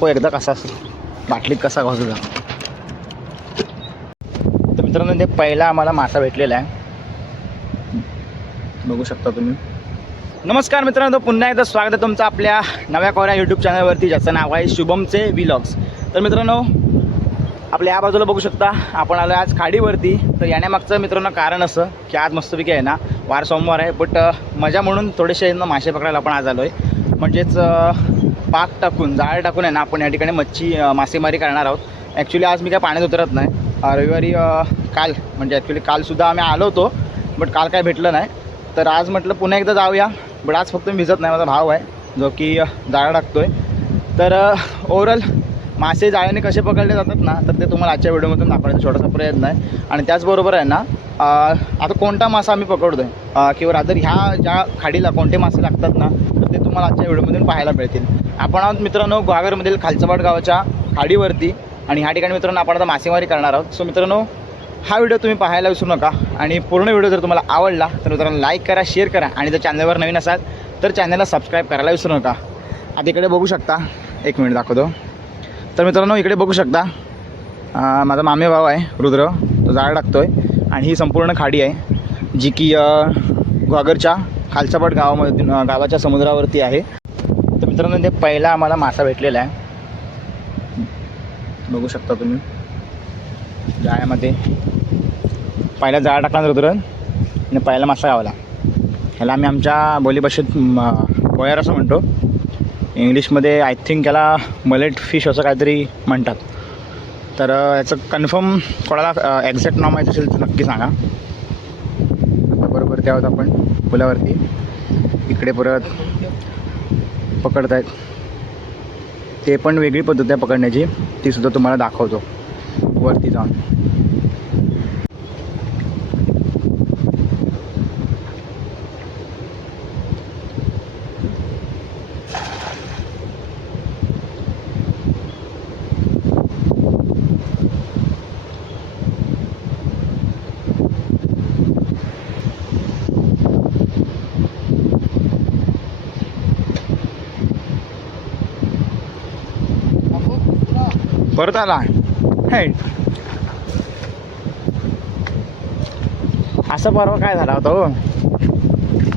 गावला एकदा कसा बाटलीत कसा घासूचा तर मित्रांनो ते पहिला आम्हाला मासा भेटलेला आहे. बघू शकता तुम्ही. नमस्कार मित्रांनो पुन्हा एकदा स्वागत आहे तुमचं आपल्या नव्या कोऱ्या यूट्यूब चॅनलवरती ज्याचं नाव आहे शुभमचे विलॉग्स तर मित्रांनो आपल्या या बाजूला बघू शकता आपण आलो आज खाडीवरती. तर येण्यामागचं मित्रांनो कारण असं की आज मस्तपैकी आहे ना वार सोमवार आहे बट मजा म्हणून थोडेसे ना मासे पकडायला आपण आज आलो आहे म्हणजेच पाक टाकून जाळ टाकून आहे ना आपण या ठिकाणी मच्छी मासेमारी करणार आहोत. ॲक्च्युली आज मी काय पाण्यात उतरत नाही. रविवारी काल म्हणजे ॲक्च्युली कालसुद्धा आम्ही आलो होतो बट काल काय भेटलं नाही. तर आज म्हटलं पुन्हा एकदा जाऊया बट आज फक्त मी भिजत नाही माझा भाव आहे जो की जाळा जाळं टाकतो आहे तर ओव्हरऑल मासे जाळ्याने कसे पकडले जातात ना तर ते तुम्हाला आजच्या व्हिडिओमधून दाखवण्याचा छोटासा प्रयत्न आहे. आणि त्याचबरोबर आहे ना आता कोणता मासा आम्ही पकडतो आहे किंवा रादर ह्या ज्या खाडीला कोणते मासे लागतात ना तर ते तुम्हाला आजच्या व्हिडिओमधून पाहायला मिळतील. आपण आहोत मित्रांनो गुहागरमधील खालचपाट गावाच्या खाडीवरती आणि ह्या ठिकाणी मित्रांनो आपण आता मासेमारी करणार आहोत. सो मित्रांनो हा व्हिडिओ तुम्ही पाहायला विसरू नका आणि पूर्ण व्हिडिओ जर तुम्हाला आवडला तर मित्रांनो लाईक करा शेअर करा आणि जर चॅनलवर नवीन असाल तर चॅनलला सबस्क्राईब करायला विसरू नका. आता इकडे बघू शकता एक मिनिट दाखवतो. तर मित्रांनो इकडे बघू शकता माझा मामे भाऊ आहे रुद्र तो जाळ आहे आणि ही संपूर्ण खाडी आहे जी की ग्वागरच्या घागरच्या खालचापट गावामध्ये गावाच्या समुद्रावरती आहे. तर मित्रांनो ते पहिला आम्हाला मासा भेटलेला आहे. बघू शकता तुम्ही. जाळ्यामध्ये. पहिला जाळा टाकला रुद्र आणि पहिला मासा गावला. ह्याला आम्ही आमच्या बोलीभाषेत म, असं म्हणतो. इंग्लिशमध्ये आय थिंक याला मलेट फिश असं काहीतरी म्हणतात. तर याचं कन्फर्म कोणाला एक्झॅक्ट नाव माहीत असेल तर नक्की सांगा. आता बरोबर त्या आपण पुलावरती इकडे परत पकडत आहेत ते पण वेगळी पद्धत आहे पकडण्याची. तीसुद्धा तुम्हाला दाखवतो. वरती जाऊन. परत आला हे. असं परवा काय झाला होता हो?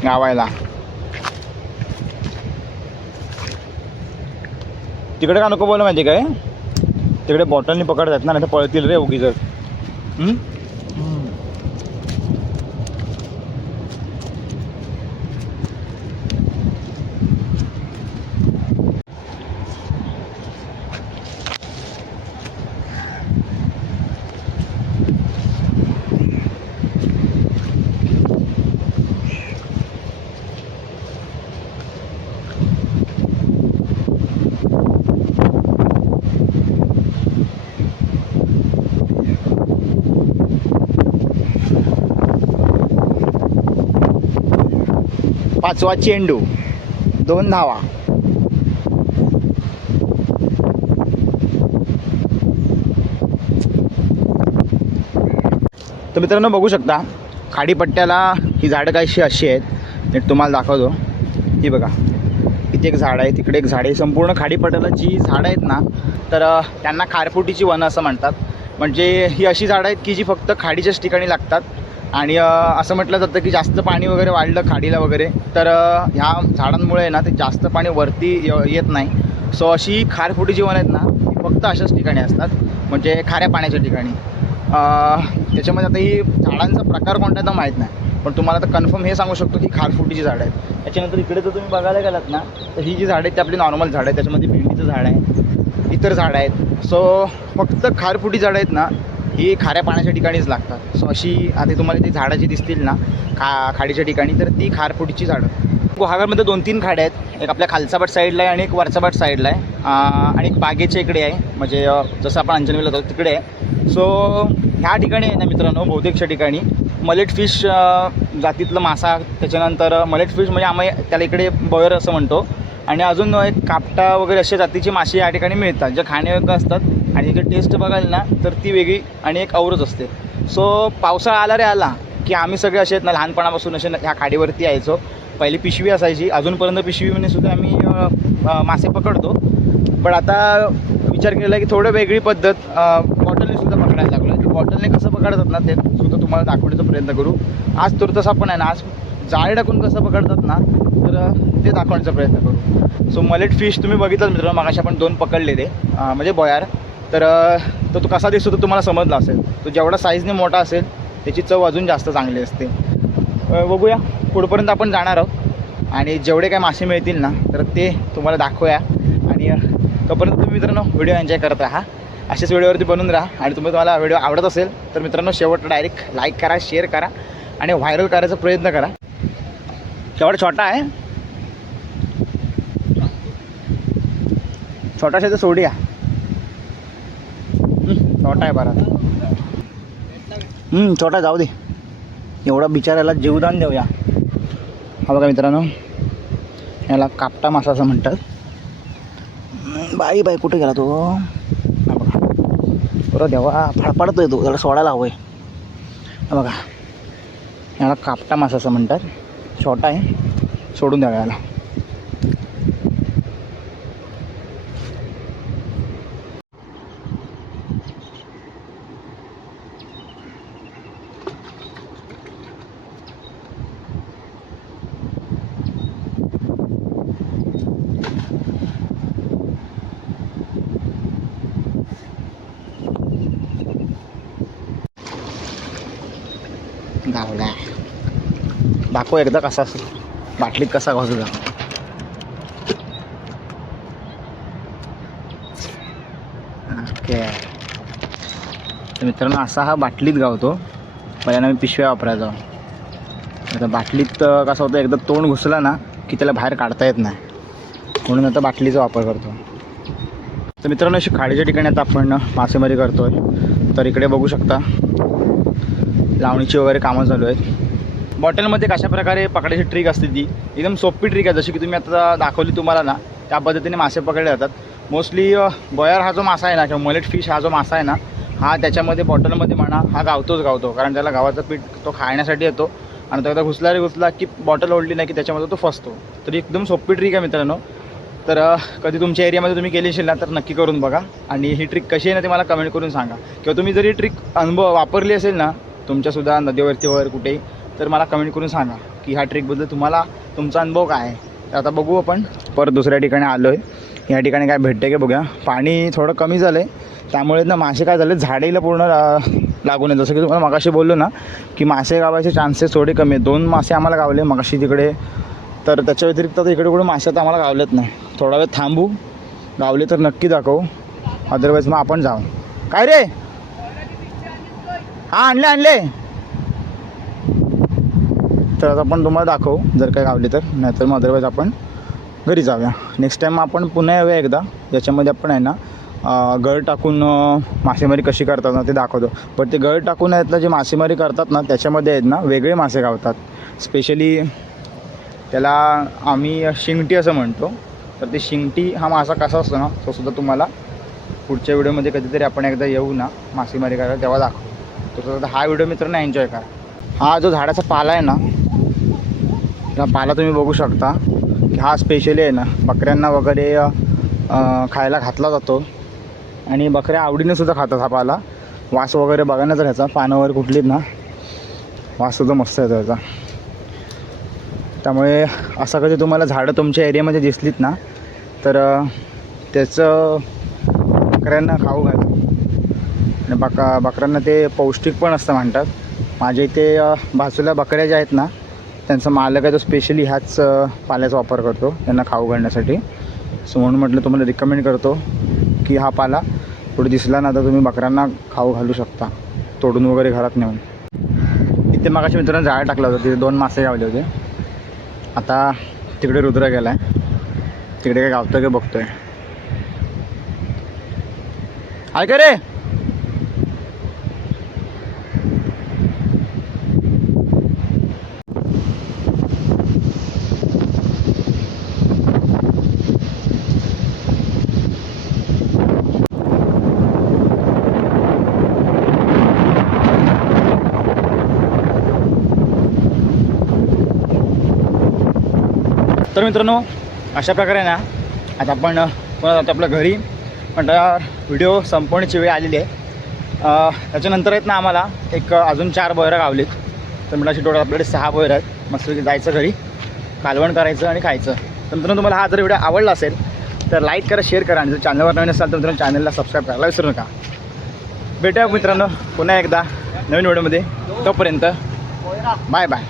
गावायला. तिकडे का नको बोला माहिती काय? तिकडे बॉटलनी पकडतात ना नाही तर पळतील रे उगीच पाचवा चेंडू. दोन धावा. तर मित्रांनो बघू शकता खाडीपट्ट्याला ही झाडं काहीशी अशी आहेत नीट तुम्हाला दाखवतो. ही बघा इथे एक झाड आहे तिकडे एक झाड आहे. संपूर्ण खाडीपट्ट्याला जी झाडं आहेत ना तर त्यांना खारफुटीची वनं असं म्हणतात. म्हणजे ही अशी झाडं आहेत की जी फक्त खाडीच्याच ठिकाणी लागतात. आणि असं म्हटलं जातं की जास्त पाणी वगैरे वाढलं खाडीला वगैरे तर ह्या झाडांमुळे ना ते जास्त पाणी वरती य- येत नाही. सो अशी खारफुटी जीवन आहेत ना ती फक्त अशाच ठिकाणी असतात म्हणजे खाऱ्या पाण्याच्या ठिकाणी. त्याच्यामध्ये आता ही झाडांचा प्रकार कोणता तर माहीत नाही पण तुम्हाला आता कन्फर्म हे सांगू शकतो की खारफुटीची झाडं आहेत. त्याच्यानंतर इकडे जर तुम्ही बघायला गेलात ना तर ही जी झाडं आहेत ती आपली नॉर्मल झाडं आहेत त्याच्यामध्ये भेंडीचं झाड आहे इतर झाडं आहेत. सो फक्त खारफुटी झाडं आहेत ना ही खाऱ्या पाण्याच्या ठिकाणीच लागतात. सो अशी आता तुम्हाला ती झाडं जी दिसतील ना खा खाडीच्या ठिकाणी तर ती खारफुटीची झाडं. गुहागरमध्ये दोन तीन खाड्या आहेत. एक आपल्या खालचा साईडला आहे आणि एक वरचाबट साईडला आहे. आणि एक बागेच्या इकडे आहे. म्हणजे जसं आपण अंजनवेला जातो तिकडे आहे. सो ह्या ठिकाणी आहे ना मित्रांनो बहुतेकच्या ठिकाणी मलेट फिश जातीतलं मासा त्याच्यानंतर मलेट फिश म्हणजे आम्ही त्याला इकडे बॉयर असं म्हणतो. आणि अजून एक कापटा वगैरे अशा जातीची मासे या ठिकाणी मिळतात जे खाण्यायोग्य असतात. आणि जर टेस्ट बघाल ना तर ती वेगळी आणि एक औरच असते. सो पावसाळा आला रे आला की आम्ही सगळे असे आहेत ना लहानपणापासून असे ह्या खाडीवरती यायचो. पहिली पिशवी असायची अजूनपर्यंत पिशवीमध्ये म्हणजे सुद्धा आम्ही मासे पकडतो. पण आता विचार केला की थोडं वेगळी पद्धत बॉटलने सुद्धा पकडायला लागलो बॉटलने कसं पकडतात ना ते सुद्धा तुम्हाला दाखवण्याचा प्रयत्न करू. आज तर तसा पण आहे ना आज जाळी टाकून कसं पकडतात ना तर ते दाखवण्याचा प्रयत्न करू. सो मलेट फिश तुम्ही बघितलं मित्रांनो मागाशी आपण दोन पकडलेले म्हणजे बॉयार तर तो तो कसा दिसतो तो तुम्हाला समजला असेल. तो जेवढा साईजने मोठा असेल त्याची चव अजून जास्त चांगली असते. बघूया पुढपर्यंत आपण जाणार आहोत. आणि जेवढे काय मासे मिळतील ना तर ते तुम्हाला दाखवूया. आणि तोपर्यंत तुम्ही मित्रांनो व्हिडिओ एन्जॉय करत राहा. असेच व्हिडिओवरती बनून राहा. आणि तुम्ही तुम्हाला व्हिडिओ आवडत असेल तर मित्रांनो शेवट डायरेक्ट लाईक करा शेअर करा. आणि व्हायरल करायचा प्रयत्न करा. केवढा छोटा आहे. छोटाशा तर सोडूया. छोटा आहे बरा छोटा जाऊ दे. एवढा बिचाऱ्याला जीवदान देऊया. हा बघा मित्रांनो याला कापटा मासा असं म्हणतात. बाई बाई कुठे गेला तो? हा बघा. बरं देवा फडफडतोय तो. त्याला सोडायला हवं आहे हा बघा. याला कापटा मासा असं म्हणतात. छोटा आहे. सोडून द्या याला गावला दाखव एकदा कसा असतो बाटलीत कसा घासू जा ओके. तर मित्रांनो असा हा बाटलीत गावतो. पहिल्यांदा मी पिशव्या वापरायचो. आता बाटलीत कसं होतं एकदा तोंड घुसला ना की त्याला बाहेर काढता येत नाही. म्हणून आता बाटलीचा वापर करतो. तर मित्रांनो अशी खाडीच्या ठिकाणी आता आपण मासेमारी करतो आहे तर इकडे बघू शकता लावणीची वगैरे कामं चालू आहेत. बॉटलमध्ये कशा प्रकारे पकडायची ट्रिक असते ती एकदम सोपी ट्रिक आहे. जशी की तुम्ही आता दाखवली तुम्हाला ना त्या पद्धतीने मासे पकडले जातात. मोस्टली बॉयर हा जो मासा आहे ना किंवा मलेट फिश हा जो मासा आहे ना हा त्याच्यामध्ये बॉटलमध्ये म्हणा हा गावतोच गावतो. कारण त्याला गावाचं पीठ तो खाण्यासाठी येतो. आणि तो एकदा घुसला रे घुसला की बॉटल ओढली नाही की त्याच्यामध्ये तो फसतो. तर एकदम सोपी ट्रिक आहे मित्रांनो. तर कधी तुमच्या एरियामध्ये तुम्ही केली असेल ना तर नक्की करून बघा. आणि ही ट्रिक कशी आहे ना ते मला कमेंट करून सांगा. किंवा तुम्ही जर ही ट्रिक अनुभव वापरली असेल ना तुमच्यासुद्धा नदीवरती वगैरे कुठेही तर मला कमेंट करून सांगा की ह्या ट्रिकबद्दल तुम्हाला तुमचा अनुभव काय आहे? तर आता बघू आपण. परत दुसऱ्या ठिकाणी आलो आहे या ठिकाणी काय भेटते की बघूया. पाणी थोडं कमी झालं आहे त्यामुळे ना मासे काय झाले झाडेला पूर्ण लागू लागून आहे जसं की तुम्हाला मगाशी बोललो ना की मासे गावायचे चान्सेस थोडे कमी आहेत. दोन मासे आम्हाला गावले मगाशी तिकडे. तर त्याच्या व्यतिरिक्त आता इकडे कुठे मासे तर आम्हाला गावलेत नाही. थोडा वेळ थांबू. गावले तर नक्की दाखवू. अदरवाईज मग आपण जाऊ. काय रे? हां आणले आणले. तर आता आपण तुम्हाला दाखवू. जर काय गावले तर. नाहीतर मग अदरवाईज आपण घरी जाऊया. नेक्स्ट टाईम आपण पुन्हा येऊया एकदा. ज्याच्यामध्ये आपण आहे ना गळ टाकून मासेमारी कशी करतात ना ते दाखवतो. पण ते गळ टाकून आहेत ना जे मासेमारी करतात ना त्याच्यामध्ये आहेत ना वेगळे मासे गावतात. स्पेशली त्याला आम्ही शिंगटी असं म्हणतो. तर ते शिंगटी हा मासा कसा असतो ना तो सुद्धा तुम्हाला पुढच्या व्हिडिओमध्ये कधीतरी आपण एकदा येऊ ना मासेमारी करायला तेव्हा दाखवू. तो सुद्धा हा व्हिडिओ मित्रांनो एन्जॉय करा. हा जो झाडाचा पाला आहे ना हा पाला तुम्ही बघू शकता की हा स्पेशली आहे ना. बकऱ्यांना वगैरे खायला घातला जातो. आणि बकऱ्या आवडीने सुद्धा खातात हा पाला. वास वगैरे बघा ना तर ह्याचा पानं वगैरे कुठलीत ना. वास सुद्धा मस्त येतो ह्याचा. त्यामुळे असं कधी तुम्हाला झाडं तुमच्या एरियामध्ये दिसलीत ना तर त्याचं बकऱ्यांना खाऊ घाला. आणि बका बकऱ्यांना ते पौष्टिक पण असतं म्हणतात. माझ्या इथे बाजूला बकऱ्या ज्या आहेत ना त्यांचा मालक आहे तो स्पेशली ह्याच पाल्याचा वापर करतो त्यांना खाऊ घालण्यासाठी. सो म्हणून म्हटलं तुम्हाला रिकमेंड करतो की हा पाला पुढे दिसला ना तर तुम्ही बकऱ्यांना खाऊ घालू शकता. तोडून वगैरे घरात नेऊन. इथे मागाशी मित्रांनो जाळं टाकलं होतं तिथे दोन मासे गावले होते. आता तिकडे रुद्र गेला आहे तिकडे काय गावतं का बघतोय. आहे रे! तर मित्रांनो अशा प्रकारे ना आता आपण पुन्हा जातो आपल्या घरी. पण व्हिडिओ संपवण्याची वेळ आलेली आहे. त्याच्यानंतर आहेत ना आम्हाला एक अजून चार बोयरं गावलीत. तर म्हटलं अशी टोटल आपल्याकडे सहा बोयर आहेत. मस्त जायचं घरी कालवण करायचं आणि खायचं. तर मित्रांनो तुम्हाला हा जर व्हिडिओ आवडला असेल तर लाईक करा शेअर करा. आणि जर चॅनलवर नवीन असाल तर मित्रांनो चॅनलला सबस्क्राईब करायला विसरू नका. भेटूया मित्रांनो पुन्हा एकदा नवीन व्हिडिओमध्ये. तोपर्यंत बाय बाय